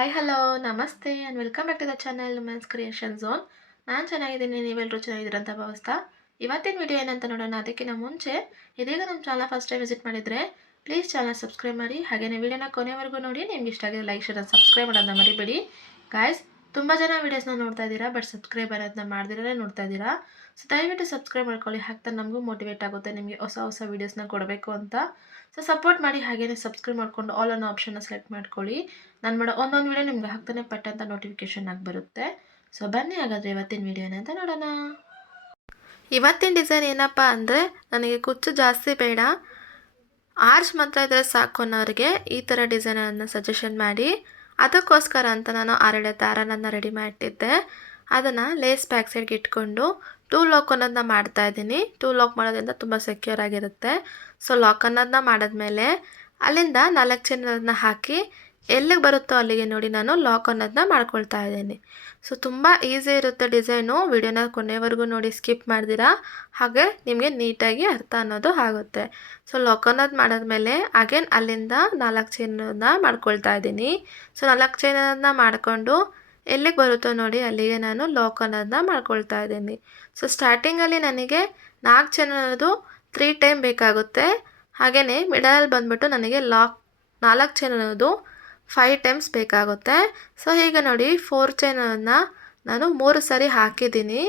Hi hello namaste and welcome back to the channel Women's Creation Zone. ನಾನು ಚೆನ್ನಾಗಿದ್ದೀನಿ, ನೀವೆಲ್ಲರೂ ಚೆನ್ನಾಗಿದ್ದೀರಂತ ಭಾವಿಸ್ತಾ ಇವತ್ತಿನ ವಿಡಿಯೋ ಏನಂತ ನೋಡೋಣ. ಅದಕ್ಕಿಂತ ಮುಂಚೆ ಇದೀಗ ನಮ್ಮ ಚಾನಲ್ ಫಸ್ಟ್ ಟೈಮ್ ವಿಸಿಟ್ ಮಾಡಿದರೆ ಪ್ಲೀಸ್ ಚಾನಲ್ ಸಬ್ಸ್ಕ್ರೈಬ್ ಮಾಡಿ, ಹಾಗೆಯೇ ವಿಡಿಯೋನ ಕೊನೆವರೆಗೂ ನೋಡಿ. ನಿಮ್ಗೆ ಇಷ್ಟ ಆಗಿದೆ ಲೈಕ್ ಶೇರ್ ಸಬ್ಸ್ಕ್ರೈಬ್ ಮಾಡೋದನ್ನ ಮರಿಬೇಡಿ ಗಾಯ್ಸ್. ತುಂಬ ಜನ ವೀಡಿಯೋಸ್ನ ನೋಡ್ತಾ ಇದ್ದೀರಾ, ಬಟ್ ಸಬ್ಸ್ಕ್ರೈಬ್ ಅನ್ನೋದನ್ನ ಮಾಡ್ದಿರೇ ನೋಡ್ತಾ ಇದ್ದೀರಾ. ಸೊ ದಯವಿಟ್ಟು ಸಬ್ಸ್ಕ್ರೈಬ್ ಮಾಡ್ಕೊಳ್ಳಿ, ಹಾಕ್ತಾ ನಮಗೂ ಮೋಟಿವೇಟ್ ಆಗುತ್ತೆ ನಿಮಗೆ ಹೊಸ ಹೊಸ ವೀಡಿಯೋಸ್ನ ಕೊಡಬೇಕು ಅಂತ. ಸೊ ಸಪೋರ್ಟ್ ಮಾಡಿ, ಹಾಗೆಯೇ ಸಬ್ಸ್ಕ್ರೈಬ್ ಮಾಡಿಕೊಂಡು ಆಲ್ ಅನ್ನೋ ಆಪ್ಷನ್ನ ಸೆಲೆಕ್ಟ್ ಮಾಡ್ಕೊಳ್ಳಿ. ನಾನು ಮಾಡೋ ಒಂದೊಂದು ವೀಡಿಯೋ ನಿಮ್ಗೆ ಹಾಕ್ತಾನೆ ಪಟ್ಟಂತ ನೋಟಿಫಿಕೇಶನ್ ಆಗಿ ಬರುತ್ತೆ. ಸೊ ಬನ್ನಿ ಹಾಗಾದರೆ ಇವತ್ತಿನ ವೀಡಿಯೋ ಏನಂತ ನೋಡೋಣ. ಇವತ್ತಿನ ಡಿಸೈನ್ ಏನಪ್ಪ ಅಂದರೆ, ನನಗೆ ಕುಚ್ಚು ಜಾಸ್ತಿ ಬೇಡ, ಆರ್ಚ್ ಮಾತ್ರ ಇದ್ದರೆ ಸಾಕು ಅನ್ನೋರಿಗೆ ಈ ಥರ ಡಿಸೈನನ್ನು ಸಜೆಷನ್ ಮಾಡಿ, ಅದಕ್ಕೋಸ್ಕರ ಅಂತ ನಾನು 6 ದಾರನನ್ನು ರೆಡಿ ಮಾಡ್ತಿದ್ದೆ. ಅದನ್ನು ಲೇಸ್ ಬ್ಯಾಕ್ ಸೈಡ್ಗೆ ಇಟ್ಕೊಂಡು ಟೂ ಲಾಕ್ ಅನ್ನೋದನ್ನ ಮಾಡ್ತಾ ಇದ್ದೀನಿ. ಟೂ ಲಾಕ್ ಮಾಡೋದ್ರಿಂದ ತುಂಬ ಸೆಕ್ಯೂರ್ ಆಗಿರುತ್ತೆ. ಸೊ ಲಾಕ್ ಅನ್ನೋದನ್ನ ಮಾಡಿದ್ಮೇಲೆ ಅಲ್ಲಿಂದ 4 ಚೈನನ್ನು ಹಾಕಿ ಎಲ್ಲಿಗೆ ಬರುತ್ತೋ ಅಲ್ಲಿಗೆ ನೋಡಿ ನಾನು ಲಾಕ್ ಅನ್ನೋದನ್ನ ಮಾಡ್ಕೊಳ್ತಾ ಇದ್ದೀನಿ. ಸೊ ತುಂಬ ಈಸಿ ಇರುತ್ತೆ ಡಿಸೈನು. ವಿಡಿಯೋನ ಕೊನೆವರೆಗೂ ನೋಡಿ, ಸ್ಕಿಪ್ ಮಾಡ್ದಿರಾ, ಹಾಗೆ ನಿಮಗೆ ನೀಟಾಗಿ ಅರ್ಥ ಅನ್ನೋದು ಆಗುತ್ತೆ. ಸೊ ಲಾಕ್ ಅನ್ನೋದು ಮಾಡಿದ್ಮೇಲೆ ಅಗೇನ್ ಅಲ್ಲಿಂದ 4 ಚೈನನ್ನ ಮಾಡ್ಕೊಳ್ತಾ ಇದ್ದೀನಿ. ಸೊ 4 ಚೈನನ್ನ ಮಾಡಿಕೊಂಡು ಎಲ್ಲಿಗೆ ಬರುತ್ತೋ ನೋಡಿ ಅಲ್ಲಿಗೆ ನಾನು ಲಾಕ್ ಅನ್ನೋದನ್ನ ಮಾಡ್ಕೊಳ್ತಾ ಇದ್ದೀನಿ. ಸೊ ಸ್ಟಾರ್ಟಿಂಗಲ್ಲಿ ನನಗೆ 4 ಚೈನ್ ಅನ್ನೋದು 3 ಟೈಮ್ ಬೇಕಾಗುತ್ತೆ. ಹಾಗೆಯೇ ಮಿಡಲಲ್ಲಿ ಬಂದುಬಿಟ್ಟು ನನಗೆ 4 ಚೈನ್ ಅನ್ನೋದು 5 ಟೈಮ್ಸ್ ಬೇಕಾಗುತ್ತೆ. ಸೊ ಈಗ ನೋಡಿ 4 ಚೈನನ್ನು ನಾನು 3 ಸರಿ ಹಾಕಿದ್ದೀನಿ.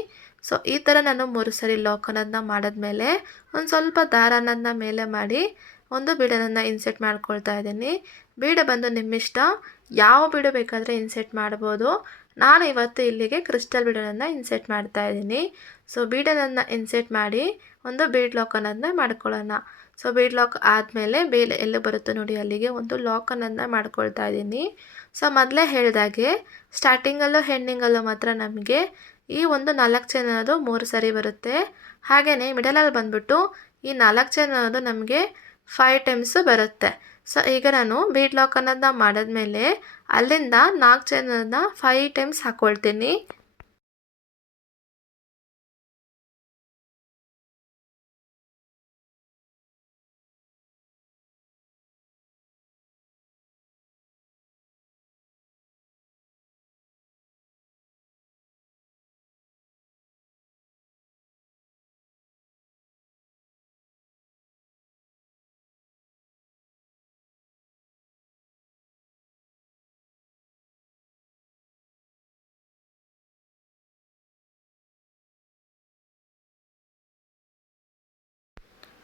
ಸೊ ಈ ಥರ ನಾನು 3 ಸರಿ ಲಾಕ್ ಅನ್ನೋದನ್ನ ಮಾಡಿದ್ಮೇಲೆ ಒಂದು ಸ್ವಲ್ಪ ದಾರ ಅನ್ನೋದನ್ನ ಮೇಲೆ ಮಾಡಿ ಒಂದು ಬೀಡನ್ನು ಇನ್ಸೆಟ್ ಮಾಡ್ಕೊಳ್ತಾ ಇದ್ದೀನಿ. ಬೀಡು ಬಂದು ನಿಮ್ಮಿಷ್ಟ, ಯಾವ ಬೀಡು ಬೇಕಾದರೆ ಇನ್ಸೆಟ್ ಮಾಡ್ಬೋದು. ನಾನು ಇವತ್ತು ಇಲ್ಲಿಗೆ ಕ್ರಿಸ್ಟಲ್ ಬೀಡನ್ನು ಇನ್ಸೆಟ್ ಮಾಡ್ತಾ ಇದ್ದೀನಿ. ಸೊ ಬೀಡನ್ನು ಇನ್ಸೆಟ್ ಮಾಡಿ ಒಂದು ಬೀಡ್ ಲಾಕ್ ಅನ್ನೋದನ್ನ ಮಾಡ್ಕೊಳ್ಳೋಣ. ಸೊ ಬೀಡ್ ಲಾಕ್ ಆದಮೇಲೆ ಬೇಲೆ ಎಲ್ಲಿ ಬರುತ್ತೋ ನೋಡಿ ಅಲ್ಲಿಗೆ ಒಂದು ಲಾಕ್ ಅನ್ನೋದನ್ನ ಮಾಡ್ಕೊಳ್ತಾ ಇದ್ದೀನಿ. ಸೊ ಮೊದಲೇ ಹೇಳಿದಾಗೆ ಸ್ಟಾರ್ಟಿಂಗಲ್ಲೂ ಹೆಂಡಿಂಗಲ್ಲೂ ಮಾತ್ರ ನಮಗೆ ಈ ಒಂದು 4 ಚೈನ್ ಅನ್ನೋದು 3 ಸರಿ ಬರುತ್ತೆ. ಹಾಗೆಯೇ ಮಿಡಲಲ್ಲಿ ಬಂದುಬಿಟ್ಟು ಈ 4 ಚೈನ್ ಅನ್ನೋದು ನಮಗೆ 5 ಟೈಮ್ಸು ಬರುತ್ತೆ. ಸೊ ಈಗ ನಾನು ಬೀಡ್ ಲಾಕ್ ಅನ್ನೋದನ್ನ ಮಾಡಿದ್ಮೇಲೆ ಅಲ್ಲಿಂದ 4 ಚೈನ್ ಅನ್ನೋದನ್ನ 5 ಟೈಮ್ಸ್ ಹಾಕ್ಕೊಳ್ತೀನಿ.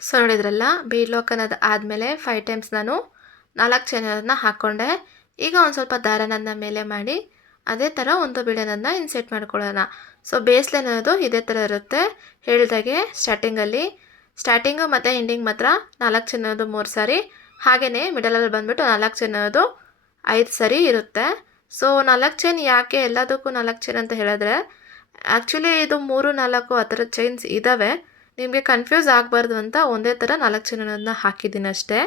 ಸೊ ನೋಡಿದ್ರಲ್ಲ, ಬೀಡ್ ಲಾಕ್ ಅನ್ನೋದು ಆದಮೇಲೆ 5 ಟೈಮ್ಸ್ ನಾನು 4 ಚೈನನ್ನು ಹಾಕ್ಕೊಂಡೆ. ಈಗ ಒಂದು ಸ್ವಲ್ಪ ದಾರನನ್ನು ಮೇಲೆ ಮಾಡಿ ಅದೇ ಥರ ಒಂದು ಬೀಡನ್ನು ಇನ್ಸೆಟ್ ಮಾಡ್ಕೊಳ್ಳೋಣ. ಸೊ ಬೇಸ್ ಲೈನ್ ಅನ್ನೋದು ಇದೇ ಥರ ಇರುತ್ತೆ. ಹೇಳಿದಾಗೆ ಸ್ಟಾರ್ಟಿಂಗು ಮತ್ತು ಎಂಡಿಂಗ್ ಮಾತ್ರ 4 ಚೈನ್ ಅನ್ನೋದು 3 ಸಾರಿ, ಹಾಗೆಯೇ ಮಿಡಲಲ್ಲಿ ಬಂದುಬಿಟ್ಟು 4 ಚೈನ್ ಅನ್ನೋದು 5 ಸರಿ ಇರುತ್ತೆ. ಸೊ 4 ಚೈನ್ ಯಾಕೆ ಎಲ್ಲದಕ್ಕೂ 4 ಚೈನ್ ಅಂತ ಹೇಳಿದ್ರೆ, ಆ್ಯಕ್ಚುಲಿ ಇದು 3, 4 ಆ ಥರ ಚೈನ್ಸ್ ಇದ್ದಾವೆ. ನಿಮಗೆ ಕನ್ಫ್ಯೂಸ್ ಆಗಬಾರ್ದು ಅಂತ ಒಂದೇ ಥರ 4 ಚೈನ್ ಅನ್ನೋದನ್ನ ಹಾಕಿದ್ದೀನಿ ಅಷ್ಟೇ.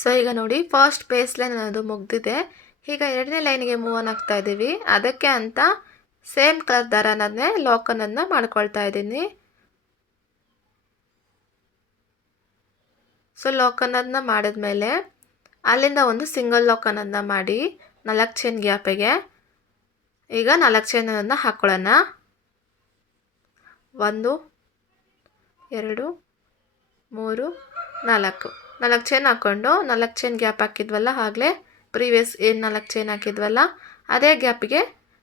ಸೊ ಈಗ ನೋಡಿ ಫಸ್ಟ್ ಬೇಸ್ ಲೈನ್ ಅನ್ನೋದು ಮುಗ್ದಿದೆ. ಈಗ 2ನೇ ಲೈನಿಗೆ ಮೂವ್ ಆನ್ ಆಗ್ತಾ ಇದ್ದೀವಿ. ಅದಕ್ಕೆ ಅಂತ ಸೇಮ್ ಕಲರ್ ದಾರನೇ ಲಾಕ್ ಅನ್ನೋದನ್ನ ಮಾಡ್ಕೊಳ್ತಾ ಇದ್ದೀನಿ. ಸೊ ಲಾಕ್ ಅನ್ನೋದನ್ನ ಮಾಡಿದ್ಮೇಲೆ ಅಲ್ಲಿಂದ ಒಂದು ಸಿಂಗಲ್ ಲಾಕ್ ಅನ್ನೋದನ್ನ ಮಾಡಿ 4 ಚೈನ್ ಗ್ಯಾಪಿಗೆ ಈಗ 4 ಚೈನ್ ಅನ್ನೋದನ್ನ ಹಾಕ್ಕೊಳ್ಳೋಣ. 1 2 3 4 ಚೈನ್ ಹಾಕ್ಕೊಂಡು 4 ಚೈನ್ ಗ್ಯಾಪ್ ಹಾಕಿದ್ವಲ್ಲ, ಆಗಲೇ ಪ್ರೀವಿಯಸ್ ಏನು 4 ಚೈನ್ ಹಾಕಿದ್ವಲ್ಲ ಅದೇ ಗ್ಯಾಪಿಗೆ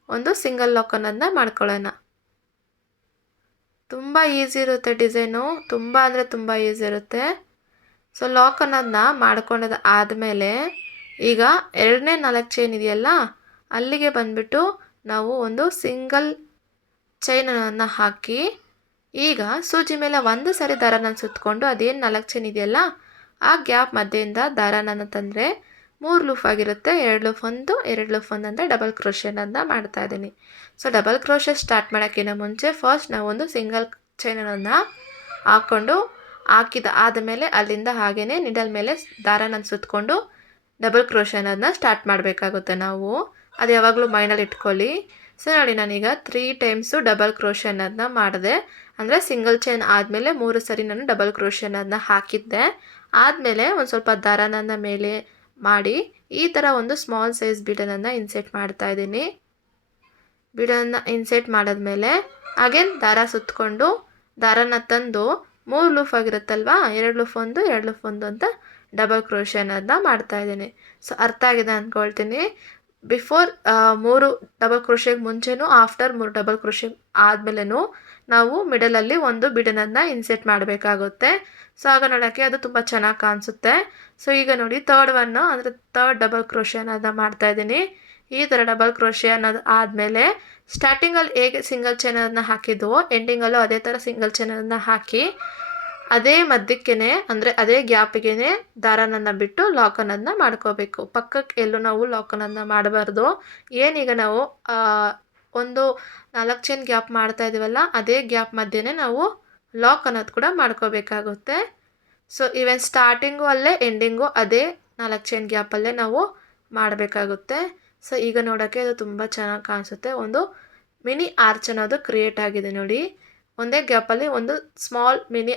ಒಂದು ಸಿಂಗಲ್ ಲಾಕ್ ಅನ್ನೋದನ್ನ ಮಾಡ್ಕೊಳ್ಳೋಣ. ತುಂಬ ಈಸಿ ಇರುತ್ತೆ ಡಿಸೈನು, ತುಂಬ ಅಂದರೆ ತುಂಬ ಈಸಿ ಇರುತ್ತೆ. ಸೊ ಲಾಕ್ ಅನ್ನೋದನ್ನ ಮಾಡ್ಕೊಂಡದು ಆದಮೇಲೆ ಈಗ 2ನೇ 4 ಚೈನ್ ಇದೆಯಲ್ಲ ಅಲ್ಲಿಗೆ ಬಂದುಬಿಟ್ಟು ನಾವು ಒಂದು ಸಿಂಗಲ್ ಚೈನನ್ನು ಹಾಕಿ ಈಗ ಸೂಜಿ ಮೇಲೆ ಒಂದು ಸರಿ ದಾರನ ಸುತ್ತಕೊಂಡು ಅದೇನು 4 ಚೈನ್ ಇದೆಯಲ್ಲ ಆ ಗ್ಯಾಪ್ ಮಧ್ಯೆಯಿಂದ ದಾರನ ತಂದರೆ 3 ಲೂಫ್ ಆಗಿರುತ್ತೆ. 2 ಲೂಫ್ 1 2 ಲೂಫ್ 1 ಅಂತ ಡಬಲ್ ಕ್ರೋಶೆಯನ್ನು ಮಾಡ್ತಾ ಇದ್ದೀನಿ. ಸೊ ಡಬಲ್ ಕ್ರೋಶೆ ಸ್ಟಾರ್ಟ್ ಮಾಡೋಕ್ಕಿಂತ ಮುಂಚೆ ಫಸ್ಟ್ ನಾವು ಒಂದು ಸಿಂಗಲ್ ಚೈನನ್ನು ಹಾಕಿದ ಆದಮೇಲೆ ಅಲ್ಲಿಂದ ಹಾಗೆಯೇ ನಿಡಲ್ ಮೇಲೆ ದಾರನ ಸುತ್ತಕೊಂಡು ಡಬಲ್ ಕ್ರೋಶೆ ಅನ್ನೋದನ್ನ ಸ್ಟಾರ್ಟ್ ಮಾಡಬೇಕಾಗುತ್ತೆ ನಾವು. ಅದು ಯಾವಾಗಲೂ ಮೈಂಡಲ್ಲಿ ಇಟ್ಕೊಳ್ಳಿ. ಸೊ ನೋಡಿ ನಾನೀಗ 3 ಟೈಮ್ಸು ಡಬಲ್ ಕ್ರೋಶೆ ಅನ್ನೋದನ್ನ ಮಾಡಿದೆ. ಅಂದರೆ ಸಿಂಗಲ್ ಚೈನ್ ಆದಮೇಲೆ 3 ಸರಿ ನಾನು ಡಬಲ್ ಕ್ರೋಶೆನ ಹಾಕಿದ್ದೆ. ಆದಮೇಲೆ ಒಂದು ಸ್ವಲ್ಪ ದಾರನ ಮೇಲೆ ಮಾಡಿ ಈ ಥರ ಒಂದು ಸ್ಮಾಲ್ ಸೈಜ್ ಬೀಡನ್ನು ಇನ್ಸೆಟ್ ಮಾಡ್ತಾ ಇದ್ದೀನಿ. ಬೀಡನ್ನು ಇನ್ಸೆಟ್ ಮಾಡಿದ್ಮೇಲೆ ಅಗೇನ್ ದಾರ ಸುತ್ತಕೊಂಡು ದಾರನ ತಂದು 3 ಲೂಫ್ ಆಗಿರುತ್ತಲ್ವಾ, 2 ಲೂಫ್ ಒಂದು 2 ಲೂಫ್ ಒಂದು ಅಂತ ಡಬಲ್ ಕ್ರೋಶೆನ ಮಾಡ್ತಾ ಇದ್ದೀನಿ. ಸೊ ಅರ್ಥ ಆಗಿದೆ ಅಂದ್ಕೊಳ್ತೀನಿ. ಬಿಫೋರ್ 3 ಡಬಲ್ ಕ್ರೋಶೆಗೆ ಮುಂಚೆನೂ ಆಫ್ಟರ್ 3 ಡಬಲ್ ಕ್ರೋಶೆ ಆದಮೇಲೆನೂ ನಾವು ಮಿಡಲಲ್ಲಿ ಒಂದು ಬೀಡನ್ನು ಇನ್ಸೆಟ್ ಮಾಡಬೇಕಾಗುತ್ತೆ. ಸೊ ಆಗ ನೋಡೋಕ್ಕೆ ಅದು ತುಂಬ ಚೆನ್ನಾಗಿ ಕಾಣಿಸುತ್ತೆ. ಸೊ ಈಗ ನೋಡಿ ಥರ್ಡ್ ಡಬಲ್ ಕ್ರೋಶೆನ ಮಾಡ್ತಾ ಇದ್ದೀನಿ. ಈ ಥರ ಡಬಲ್ ಕ್ರೋಶೆ ಅನ್ನೋದು ಆದಮೇಲೆ ಸ್ಟಾರ್ಟಿಂಗಲ್ಲಿ ಹೇಗೆ ಸಿಂಗಲ್ ಚೈನನ್ನು ಹಾಕಿದ್ವೋ ಎಂಡಿಂಗಲ್ಲೂ ಅದೇ ಥರ ಸಿಂಗಲ್ ಚೈನನ್ನು ಹಾಕಿ ಅದೇ ಮಧ್ಯಕ್ಕೇ ಅಂದರೆ ಅದೇ ಗ್ಯಾಪಿಗೆ ದಾರನನ್ನು ಬಿಟ್ಟು ಲಾಕನನ್ನು ಮಾಡ್ಕೋಬೇಕು. ಪಕ್ಕಕ್ಕೆ ಎಲ್ಲೂ ನಾವು ಲಾಕನನ್ನು ಮಾಡಬಾರ್ದು. ಏನೀಗ ನಾವು ಒಂದು 4 ಚೈನ್ ಗ್ಯಾಪ್ ಮಾಡ್ತಾ ಇದ್ದೀವಲ್ಲ, ಅದೇ ಗ್ಯಾಪ್ ಮಧ್ಯೆ ನಾವು ಲಾಕ್ ಅನ್ನೋದು ಕೂಡ ಮಾಡ್ಕೋಬೇಕಾಗುತ್ತೆ. ಸೊ ಈವನ್ ಸ್ಟಾರ್ಟಿಂಗು ಅಲ್ಲೇ ಎಂಡಿಂಗು ಅದೇ 4 ಚೈನ್ ಗ್ಯಾಪಲ್ಲೇ ನಾವು ಮಾಡಬೇಕಾಗುತ್ತೆ. ಸೊ ಈಗ ನೋಡೋಕ್ಕೆ ಅದು ತುಂಬ ಚೆನ್ನಾಗಿ ಕಾಣಿಸುತ್ತೆ. ಒಂದು ಮಿನಿ ಆರ್ಚ್ ಅನ್ನೋದು ಕ್ರಿಯೇಟ್ ಆಗಿದೆ ನೋಡಿ. ಒಂದೇ ಗ್ಯಾಪಲ್ಲಿ ಒಂದು ಸ್ಮಾಲ್ ಮಿನಿ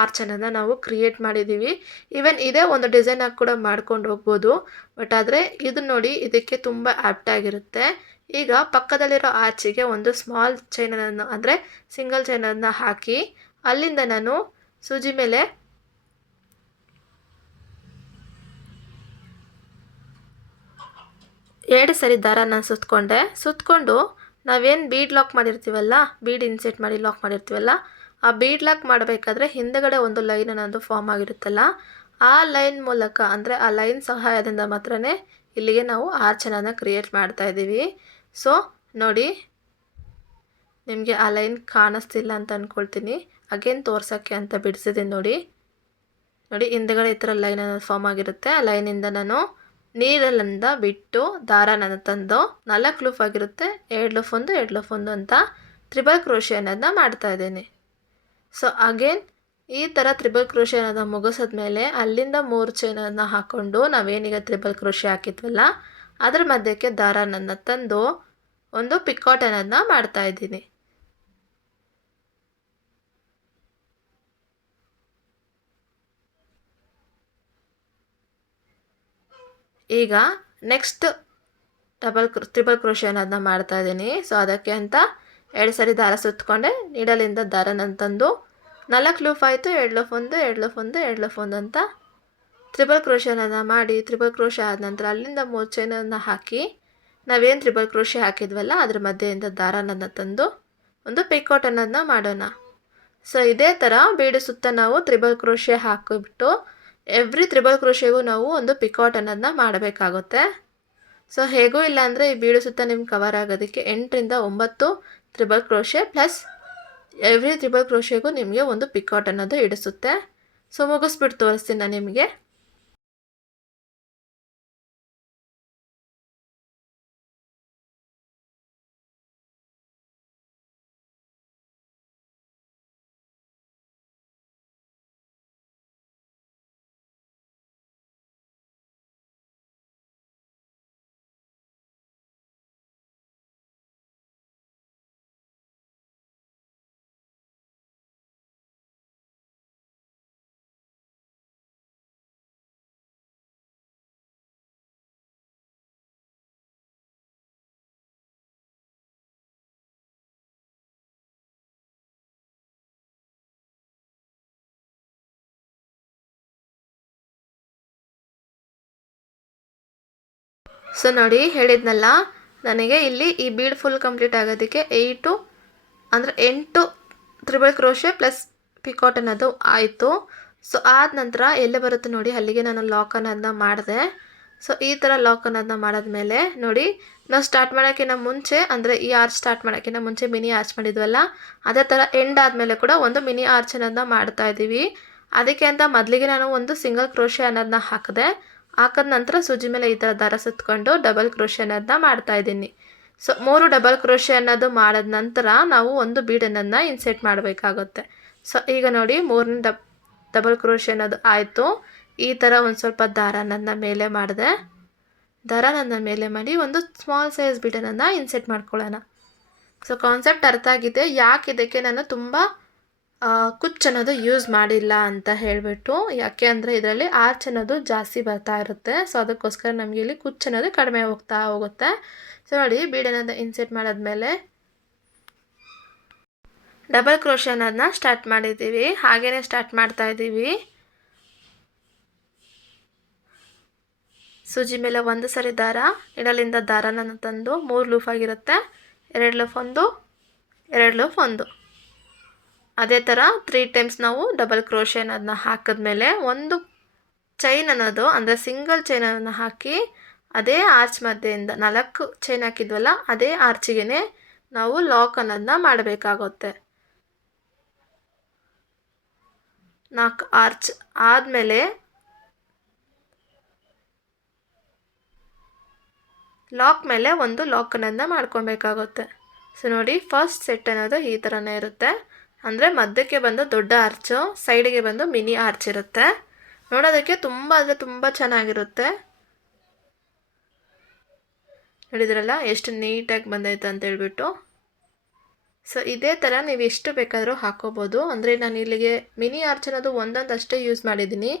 ಆರ್ಚ್ ಅನ್ನೋದನ್ನ ನಾವು ಕ್ರಿಯೇಟ್ ಮಾಡಿದ್ದೀವಿ. ಈವನ್ ಇದೇ ಒಂದು ಡಿಸೈನಾಗಿ ಕೂಡ ಮಾಡ್ಕೊಂಡು ಹೋಗ್ಬೋದು. ಬಟ್ ಆದರೆ ಇದು ನೋಡಿ ಇದಕ್ಕೆ ತುಂಬ ಆ್ಯಪ್ಟ್ ಆಗಿರುತ್ತೆ. ಈಗ ಪಕ್ಕದಲ್ಲಿರೋ ಆರ್ಚಿಗೆ ಒಂದು ಸ್ಮಾಲ್ ಚೈನನ್ನು ಅಂದರೆ ಸಿಂಗಲ್ ಚೈನನ್ನು ಹಾಕಿ ಅಲ್ಲಿಂದ ನಾನು ಸೂಜಿ ಮೇಲೆ ಎರಡು ಸರಿ ದಾರನ ಸುತ್ತಕೊಂಡು ನಾವೇನು ಬೀಡ್ ಲಾಕ್ ಮಾಡಿರ್ತೀವಲ್ಲ, ಬೀಡ್ ಇನ್ಸೆಟ್ ಮಾಡಿ ಲಾಕ್ ಮಾಡಿರ್ತೀವಲ್ಲ, ಆ ಬೀಡ್ ಲಾಕ್ ಮಾಡಬೇಕಾದ್ರೆ ಹಿಂದಗಡೆ ಒಂದು ಲೈನ್ ಅನ್ನೋದು ಫಾರ್ಮ್ ಆಗಿರುತ್ತಲ್ಲ, ಆ ಲೈನ್ ಮೂಲಕ ಅಂದರೆ ಆ ಲೈನ್ ಸಹಾಯದಿಂದ ಮಾತ್ರನೇ ಇಲ್ಲಿಗೆ ನಾವು ಆರ್ಚನ್ನು ಕ್ರಿಯೇಟ್ ಮಾಡ್ತಾ ಇದ್ದೀವಿ. ಸೊ ನೋಡಿ, ನಿಮಗೆ ಆ ಲೈನ್ ಕಾಣಿಸ್ತಿಲ್ಲ ಅಂತ ಅಂದ್ಕೊಳ್ತೀನಿ. ಅಗೇನ್ ತೋರ್ಸೋಕ್ಕೆ ಅಂತ ಬಿಡಿಸಿದ್ದೀನಿ ನೋಡಿ. ಹಿಂದಗಡೆ ಈ ಥರ ಲೈನ್ ಅನ್ನೋದು ಫಾರ್ಮ್ ಆಗಿರುತ್ತೆ. ಆ ಲೈನಿಂದ ನಾನು ನೀರಲ್ಲಿಂದ ಬಿಟ್ಟು ದಾರನ ತಂದು 4 ಲೂಫ್ ಆಗಿರುತ್ತೆ, 2 ಲೂಫ್ ಒಂದು 2 ಲೂಫ್ ಒಂದು ಅಂತ ತ್ರಿಬಲ್ ಕ್ರೋಶೆ ಅನ್ನೋದನ್ನ ಮಾಡ್ತಾ ಇದ್ದೀನಿ. ಸೊ ಅಗೇನ್ ಈ ಥರ ತ್ರಿಬಲ್ ಕ್ರೋಶೆ ಅನ್ನೋದನ್ನ ಮುಗಿಸಿದ್ಮೇಲೆ ಅಲ್ಲಿಂದ 3 ಚೈನನ್ನು ಹಾಕ್ಕೊಂಡು ನಾವೇನೀಗ ತ್ರಿಬಲ್ ಕ್ರೋಶೆ ಹಾಕಿದ್ವಲ್ಲ ಅದ್ರ ಮಧ್ಯಕ್ಕೆ ದಾರನನ್ನು ತಂದು ಒಂದು ಪಿಕಾಟ್ ಅನ್ನೋದನ್ನ ಮಾಡ್ತಾ ಇದ್ದೀನಿ. ಈಗ ನೆಕ್ಸ್ಟ್ ತ್ರಿಬಲ್ ಕ್ರೋಶೆ ಅನ್ನೋದನ್ನ ಮಾಡ್ತಾ ಇದ್ದೀನಿ. ಸೊ ಅದಕ್ಕೆ ಅಂತ 2 ಸರಿ ದಾರ ಸುತ್ತಕೊಂಡೆ ನೀಡಲಿಂದ ದಾರನ ತಂದು 4 ಲೂಫ್ ಆಯಿತು, 2 ಲೂಫ್ ಒಂದು 2 ಲೂಫ್ ಒಂದು 2 ಲೂಫ್ ಒಂದು ಅಂತ ತ್ರಿಬಲ್ ಕ್ರೋಶೆ ಅನ್ನೋದನ್ನ ಮಾಡಿ ತ್ರಿಬಲ್ ಕ್ರೋಶೆ ಆದ ನಂತರ ಅಲ್ಲಿಂದ 3 ಚೈನನ್ನು ಹಾಕಿ ನಾವೇನು ತ್ರಿಬಲ್ ಕ್ರೋಶೆ ಹಾಕಿದ್ವಲ್ಲ ಅದ್ರ ಮಧ್ಯೆಯಿಂದ ದಾರನನ್ನು ತಂದು ಒಂದು ಪಿಕಾಟ್ ಅನ್ನೋದನ್ನ ಮಾಡೋಣ. ಸೊ ಇದೇ ಥರ ಬೀಡು ಸುತ್ತ ನಾವು ತ್ರಿಬಲ್ ಕ್ರೋಶೆ ಹಾಕಿಬಿಟ್ಟು ಎವ್ರಿ ತ್ರಿಬಲ್ ಕ್ರೋಶೆಗೂ ನಾವು ಒಂದು ಪಿಕಾಟ್ ಅನ್ನೋದನ್ನ ಮಾಡಬೇಕಾಗುತ್ತೆ. ಸೊ ಹೇಗೂ ಇಲ್ಲ ಅಂದರೆ ಈ ಬೀಡು ಸುತ್ತ ನಿಮ್ಗೆ ಕವರ್ ಆಗೋದಕ್ಕೆ 8 ರಿಂದ 9 triple crochet plus every triple ಕ್ರೋಶೆಗೂ ನಿಮಗೆ ಒಂದು ಪಿಕಾಟ್ ಅನ್ನೋದು ಹಿಡಿಸುತ್ತೆ. ಸೊ ಮುಗಿಸ್ಬಿಟ್ಟು ತೋರಿಸ್ತೀನಿ ನಾನು ನಿಮಗೆ. ಸೊ ನೋಡಿ ಹೇಳಿದ್ನಲ್ಲ, ನನಗೆ ಇಲ್ಲಿ ಈ ಬೀಡ್ ಫುಲ್ ಕಂಪ್ಲೀಟ್ ಆಗೋದಕ್ಕೆ 8 ತ್ರಿಬಲ್ ಕ್ರೋಶೆ ಪ್ಲಸ್ ಪಿಕಾಟ್ ಅನ್ನೋದು ಆಯಿತು. ಸೊ ಆದ ನಂತರ ಎಲ್ಲೇ ಬರುತ್ತೆ ನೋಡಿ ಅಲ್ಲಿಗೆ ನಾನು ಲಾಕ್ ಅನ್ನೋದನ್ನ ಮಾಡಿದೆ. ಸೊ ಈ ಥರ ಲಾಕ್ ಅನ್ನೋದನ್ನ ಮಾಡಿದ್ಮೇಲೆ ನೋಡಿ, ನಾವು ಸ್ಟಾರ್ಟ್ ಮಾಡೋಕ್ಕಿಂತ ಮುಂಚೆ ಅಂದರೆ ಈ ಆರ್ಚ್ ಸ್ಟಾರ್ಟ್ ಮಾಡೋಕ್ಕಿಂತ ಮುಂಚೆ ಮಿನಿ ಆರ್ಚ್ ಮಾಡಿದ್ವಲ್ಲ, ಅದೇ ಥರ ಎಂಡ್ ಆದಮೇಲೆ ಕೂಡ ಒಂದು ಮಿನಿ ಆರ್ಚ್ ಅನ್ನೋದನ್ನ ಮಾಡ್ತಾ ಇದ್ದೀವಿ. ಅದಕ್ಕೆ ಅಂತ ಮೊದಲಿಗೆ ನಾನು ಒಂದು ಸಿಂಗಲ್ ಕ್ರೋಶೆ ಅನ್ನೋದನ್ನ ಹಾಕಿದ ನಂತರ ಸೂಜಿ ಮೇಲೆ ಈ ಥರ ದಾರ ಸುತ್ತಕೊಂಡು ಡಬಲ್ ಕ್ರೋಶೆ ಅನ್ನೋದನ್ನ ಮಾಡ್ತಾ ಇದ್ದೀನಿ. ಸೊ 3 ಡಬಲ್ ಕ್ರೋಶೆ ಅನ್ನೋದು ಮಾಡಿದ ನಂತರ ನಾವು ಒಂದು ಬೀಡನ್ನು ಇನ್ಸೆಟ್ ಮಾಡಬೇಕಾಗುತ್ತೆ. ಸೊ ಈಗ ನೋಡಿ 3ನೇ ಡಬಲ್ ಕ್ರೋಶೆ ಅನ್ನೋದು ಆಯಿತು. ಈ ಥರ ಒಂದು ಸ್ವಲ್ಪ ದಾರನನ್ನು ಮೇಲೆ ಮಾಡಿದೆ. ದಾರನನ್ನು ಮೇಲೆ ಮಾಡಿ ಒಂದು ಸ್ಮಾಲ್ ಸೈಜ್ ಬೀಡನ್ನು ಇನ್ಸೆಟ್ ಮಾಡ್ಕೊಳ್ಳೋಣ. ಸೊ ಕಾನ್ಸೆಪ್ಟ್ ಅರ್ಥ ಆಗಿದೆ. ಯಾಕೆ ಇದಕ್ಕೆ ನಾನು ತುಂಬ ಕುಚ್ಚು ಅನ್ನೋದು ಯೂಸ್ ಮಾಡಿಲ್ಲ ಅಂತ ಹೇಳಿಬಿಟ್ಟು, ಯಾಕೆ ಅಂದರೆ ಇದರಲ್ಲಿ ಆರ್ಚ್ ಅನ್ನೋದು ಜಾಸ್ತಿ ಬರ್ತಾ ಇರುತ್ತೆ. ಸೊ ಅದಕ್ಕೋಸ್ಕರ ನಮಗೆ ಇಲ್ಲಿ ಕುಚ್ಚು ಅನ್ನೋದು ಕಡಿಮೆ ಹೋಗ್ತಾ ಹೋಗುತ್ತೆ. ಸೊ ನೋಡಿ, ಬೀಡ್ ಅನ್ನೋದು ಇನ್ಸೆಟ್ ಮಾಡಾದ್ಮೇಲೆ ಡಬಲ್ ಕ್ರೋಶೆ ಅನ್ನೋದನ್ನ ಸ್ಟಾರ್ಟ್ ಮಾಡಿದ್ದೀವಿ. ಹಾಗೇ ಸ್ಟಾರ್ಟ್ ಮಾಡ್ತಾ ಇದ್ದೀವಿ. ಸೂಜಿ ಮೇಲೆ ಒಂದು ಸರಿ ದಾರ, ಇಡಲಿಂದ ದಾರನ ತಂದು 3 ಲೂಫ್ ಆಗಿರುತ್ತೆ. 2 ಲೂಫ್ ಒಂದು, 2 ಲೂಫ್ ಒಂದು, ಅದೇ ಥರ 3 ಟೈಮ್ಸ್ ನಾವು ಡಬಲ್ ಕ್ರೋಶೆ ಅನ್ನೋದನ್ನ ಹಾಕಿದ್ಮೇಲೆ ಒಂದು ಚೈನ್ ಅನ್ನೋದು ಅಂದರೆ ಸಿಂಗಲ್ ಚೈನ್ ಅನ್ನೋದನ್ನ ಹಾಕಿ ಅದೇ ಆರ್ಚ್ ಮಧ್ಯೆಯಿಂದ 4 ಚೈನ್ ಹಾಕಿದ್ವಲ್ಲ ಅದೇ ಆರ್ಚಿಗೆ ನಾವು ಲಾಕ್ ಅನ್ನೋದನ್ನ ಮಾಡಬೇಕಾಗುತ್ತೆ. 4 ಆರ್ಚ್ ಆದಮೇಲೆ ಲಾಕ್ ಮೇಲೆ ಒಂದು ಲಾಕ್ ಅನ್ನೋದನ್ನ ಮಾಡ್ಕೊಬೇಕಾಗುತ್ತೆ. ಸೊ ನೋಡಿ, ಫಸ್ಟ್ ಸೆಟ್ ಅನ್ನೋದು ಈ ಥರನೇ ಇರುತ್ತೆ. ಅಂದರೆ ಮಧ್ಯಕ್ಕೆ ಬಂದು ದೊಡ್ಡ ಆರ್ಚು, ಸೈಡಿಗೆ ಬಂದು ಮಿನಿ ಆರ್ಚ್ ಇರುತ್ತೆ. ನೋಡೋದಕ್ಕೆ ತುಂಬ ಅಂದರೆ ತುಂಬ ಚೆನ್ನಾಗಿರುತ್ತೆ. ನೋಡಿದ್ರಲ್ಲ ಎಷ್ಟು ನೀಟಾಗಿ ಬಂದೈತೆ ಅಂತ ಹೇಳ್ಬಿಟ್ಟು. ಸೊ ಇದೇ ಥರ ನೀವು ಎಷ್ಟು ಬೇಕಾದರೂ ಹಾಕೋಬೋದು. ಅಂದರೆ ನಾನು ಇಲ್ಲಿಗೆ ಮಿನಿ ಆರ್ಚ್ ಅನ್ನೋದು ಒಂದೊಂದು ಅಷ್ಟೇ ಯೂಸ್ ಮಾಡಿದ್ದೀನಿ.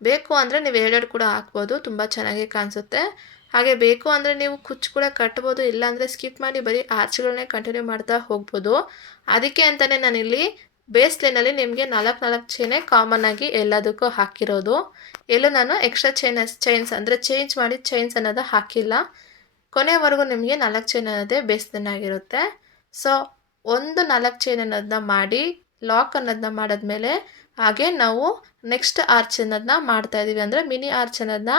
ಬೇಕು ಅಂದರೆ ನೀವು 2 ಕೂಡ ಹಾಕ್ಬೋದು, ತುಂಬ ಚೆನ್ನಾಗಿ ಕಾಣಿಸುತ್ತೆ. ಹಾಗೆ ಬೇಕು ಅಂದರೆ ನೀವು ಕುಚ್ಚು ಕೂಡ ಕಟ್ಬೋದು, ಇಲ್ಲಾಂದರೆ ಸ್ಕಿಪ್ ಮಾಡಿ ಬರೀ ಆರ್ಚ್ಗಳನ್ನೇ ಕಂಟಿನ್ಯೂ ಮಾಡ್ತಾ ಹೋಗ್ಬೋದು. ಅದಕ್ಕೆ ಅಂತಲೇ ನಾನಿಲ್ಲಿ ಬೇಸ್ ಲೈನಲ್ಲಿ ನಿಮಗೆ 4 ಚೈನೇ ಕಾಮನ್ ಆಗಿ ಎಲ್ಲದಕ್ಕೂ ಹಾಕಿರೋದು. ಎಲ್ಲೂ ನಾನು ಎಕ್ಸ್ಟ್ರಾ ಚೈನ್ಸ್ ಅಂದರೆ ಚೇಂಜ್ ಮಾಡಿ ಚೈನ್ಸ್ ಅನ್ನೋದು ಹಾಕಿಲ್ಲ. ಕೊನೆವರೆಗೂ ನಿಮಗೆ 4 ಚೈನ್ ಅನ್ನೋದೇ ಬೇಸ್ ಲೈನ್ ಆಗಿರುತ್ತೆ. ಸೊ ಒಂದು 4 ಚೈನ್ ಅನ್ನೋದನ್ನ ಮಾಡಿ ಲಾಕ್ ಅನ್ನೋದನ್ನ ಮಾಡಿದ್ಮೇಲೆ ಹಾಗೆ ನಾವು ನೆಕ್ಸ್ಟ್ ಆರ್ಚ್ ಅನ್ನೋದನ್ನ ಮಾಡ್ತಾಯಿದ್ದೀವಿ. ಅಂದರೆ ಮಿನಿ ಆರ್ಚ್ ಅನ್ನೋದನ್ನ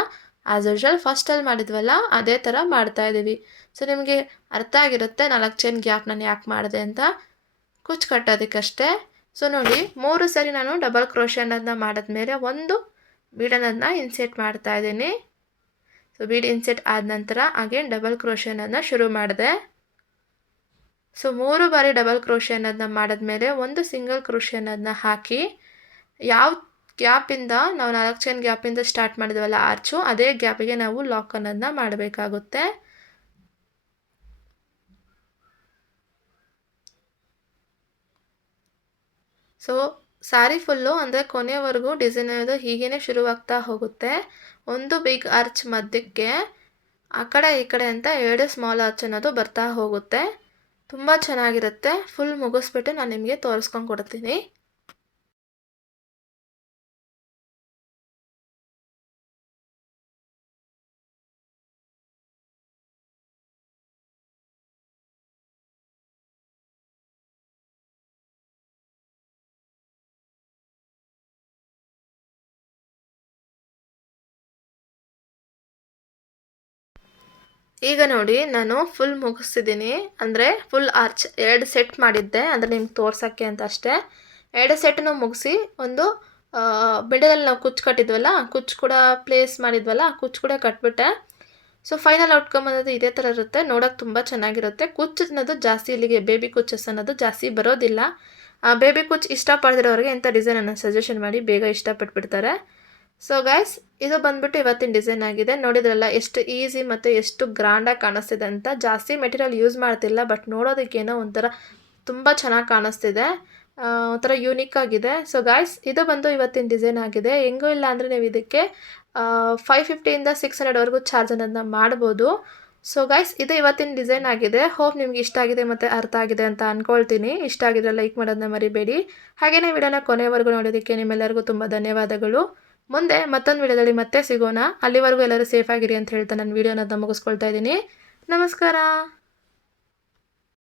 ಆ್ಯಸ್ ಯೂಶ್ವಲ್ ಫಸ್ಟಲ್ಲಿ ಮಾಡಿದ್ವಲ್ಲ ಅದೇ ಥರ ಮಾಡ್ತಾಯಿದ್ದೀವಿ. ಸೊ ನಿಮಗೆ ಅರ್ಥ ಆಗಿರುತ್ತೆ 4 ಚೈನ್ ಗ್ಯಾಪ್ ನಾನು ಯಾಕೆ ಮಾಡಿದೆ ಅಂತ, ಕುಚ್ಚು ಕಟ್ಟೋದಕ್ಕಷ್ಟೇ. ಸೊ ನೋಡಿ, 3 ಸರಿ ನಾನು ಡಬಲ್ ಕ್ರೋಶೆ ಅನ್ನೋದನ್ನ ಮಾಡಿದ್ಮೇಲೆ ಒಂದು ಬೀಡ್ ಅನ್ನೋದನ್ನ ಇನ್ಸೆಟ್ ಮಾಡ್ತಾಯಿದ್ದೀನಿ. ಸೊ ಬೀಡ್ ಇನ್ಸೆಟ್ ಆದ ನಂತರ ಅಗೇನ್ ಡಬಲ್ ಕ್ರೋಶೆ ಅನ್ನೋದನ್ನ ಶುರು ಮಾಡಿದೆ. ಸೊ 3 ಬಾರಿ ಡಬಲ್ ಕ್ರೋಶೆ ಅನ್ನೋದನ್ನ ಮಾಡಿದ್ಮೇಲೆ ಒಂದು ಸಿಂಗಲ್ ಕ್ರೋಶೆ ಅನ್ನೋದನ್ನ ಹಾಕಿ ಯಾವ ಗ್ಯಾಪಿಂದ ನಾವು 4 ಚೈನ್ ಗ್ಯಾಪಿಂದ ಸ್ಟಾರ್ಟ್ ಮಾಡಿದ್ವಲ್ಲ ಆರ್ಚು, ಅದೇ ಗ್ಯಾಪಿಗೆ ನಾವು ಲಾಕ್ ಅನ್ನೋದನ್ನ ಮಾಡಬೇಕಾಗುತ್ತೆ. ಸೊ ಸ್ಯಾರಿ ಫುಲ್ಲು ಅಂದರೆ ಕೊನೆಯವರೆಗೂ ಡಿಸೈನ್ ಅನ್ನೋದು ಹೀಗೇ ಶುರುವಾಗ್ತಾ ಹೋಗುತ್ತೆ. ಒಂದು ಬಿಗ್ ಆರ್ಚ್ ಮಧ್ಯಕ್ಕೆ ಆ ಕಡೆ ಈ ಕಡೆ ಅಂತ 2 ಸ್ಮಾಲ್ ಆರ್ಚ್ ಅನ್ನೋದು ಬರ್ತಾ ಹೋಗುತ್ತೆ. ತುಂಬ ಚೆನ್ನಾಗಿರುತ್ತೆ. ಫುಲ್ ಮುಗಿಸ್ಬಿಟ್ಟು ನಾನು ನಿಮಗೆ ತೋರಿಸ್ಕೊಂಡು ಕೊಡ್ತೀನಿ. ಈಗ ನೋಡಿ, ನಾನು ಫುಲ್ ಮುಗಿಸ್ತಿದ್ದೀನಿ. ಅಂದರೆ ಫುಲ್ ಆರ್ಚ್ 2 ಸೆಟ್ ಮಾಡಿದ್ದೆ, ಅಂದರೆ ನಿಮ್ಗೆ ತೋರ್ಸೋಕ್ಕೆ ಅಂತ ಅಷ್ಟೇ. 2 ಸೆಟ್ನು ಮುಗಿಸಿ ಒಂದು ಮಿಡಲಲ್ಲಿ ನಾವು ಕುಚ್ಚು ಕಟ್ಟಿದ್ವಲ್ಲ, ಕುಚ್ಚು ಕೂಡ ಪ್ಲೇಸ್ ಮಾಡಿದ್ವಲ್ಲ, ಕುಚ್ಚು ಕೂಡ ಕಟ್ಬಿಟ್ಟೆ. ಸೊ ಫೈನಲ್ ಔಟ್ಕಮ್ ಅನ್ನೋದು ಇದೇ ಥರ ಇರುತ್ತೆ. ನೋಡೋಕೆ ತುಂಬ ಚೆನ್ನಾಗಿರುತ್ತೆ. ಕುಚ್ಚು ಅನ್ನೋದು ಜಾಸ್ತಿ ಇಲ್ಲಿಗೆ ಬೇಬಿ ಕುಚ್ಚಸ್ ಅನ್ನೋದು ಜಾಸ್ತಿ ಬರೋದಿಲ್ಲ. ಬೇಬಿ ಕುಚ್ಚು ಇಷ್ಟಪಡ್ದಿರೋರಿಗೆ ಇಂಥ ಡಿಸೈನನ್ನು ಸಜೆಷನ್ ಮಾಡಿ, ಬೇಗ ಇಷ್ಟಪಟ್ಬಿಡ್ತಾರೆ. ಸೊ ಗೈಸ್, ಇದು ಬಂದ್ಬಿಟ್ಟು ಇವತ್ತಿನ ಡಿಸೈನ್ ಆಗಿದೆ. ನೋಡಿದ್ರಲ್ಲ ಎಷ್ಟು ಈಸಿ ಮತ್ತು ಎಷ್ಟು ಗ್ರ್ಯಾಂಡಾಗಿ ಕಾಣಿಸ್ತಿದೆ ಅಂತ. ಜಾಸ್ತಿ ಮೆಟೀರಿಯಲ್ ಯೂಸ್ ಮಾಡ್ತಿಲ್ಲ, ಬಟ್ ನೋಡೋದಕ್ಕೇನೋ ಒಂಥರ ತುಂಬ ಚೆನ್ನಾಗಿ ಕಾಣಿಸ್ತಿದೆ, ಒಂಥರ ಯೂನಿಕ್ ಆಗಿದೆ. ಸೊ ಗೈಸ್, ಇದು ಬಂದು ಇವತ್ತಿನ ಡಿಸೈನ್ ಆಗಿದೆ. ಹೆಂಗೂ ಇಲ್ಲ ಅಂದರೆ ನೀವು ಇದಕ್ಕೆ 550ಇಂದ 600ವರೆಗೂ ಚಾರ್ಜ್ ಅನ್ನೋದನ್ನ ಮಾಡ್ಬೋದು. ಸೊ ಗೈಸ್, ಇದು ಇವತ್ತಿನ ಡಿಸೈನ್ ಆಗಿದೆ. ಹೋಪ್ ನಿಮ್ಗೆ ಇಷ್ಟ ಆಗಿದೆ ಮತ್ತು ಅರ್ಥ ಆಗಿದೆ ಅಂತ ಅಂದ್ಕೊಳ್ತೀನಿ. ಇಷ್ಟ ಆಗಿದ್ರೆ ಲೈಕ್ ಮಾಡೋದನ್ನ ಮರಿಬೇಡಿ. ಹಾಗೆಯೇ ವಿಡಿಯೋನ ಕೊನೆಯವರೆಗೂ ನೋಡೋದಕ್ಕೆ ನಿಮ್ಮೆಲ್ಲರಿಗೂ ತುಂಬ ಧನ್ಯವಾದಗಳು. ಮುಂದೆ ಮತ್ತೊಂದು ವಿಡಿಯೋದಲ್ಲಿ ಮತ್ತೆ ಸಿಗೋಣ. ಅಲ್ಲಿವರೆಗೂ ಎಲ್ಲರೂ ಸೇಫ್ ಆಗಿರಿ ಅಂತ ಹೇಳ್ತಾ ನಾನು ವಿಡಿಯೋನ ಮುಗಿಸ್ಕೊಳ್ತಾ ಇದ್ದೀನಿ. ನಮಸ್ಕಾರ.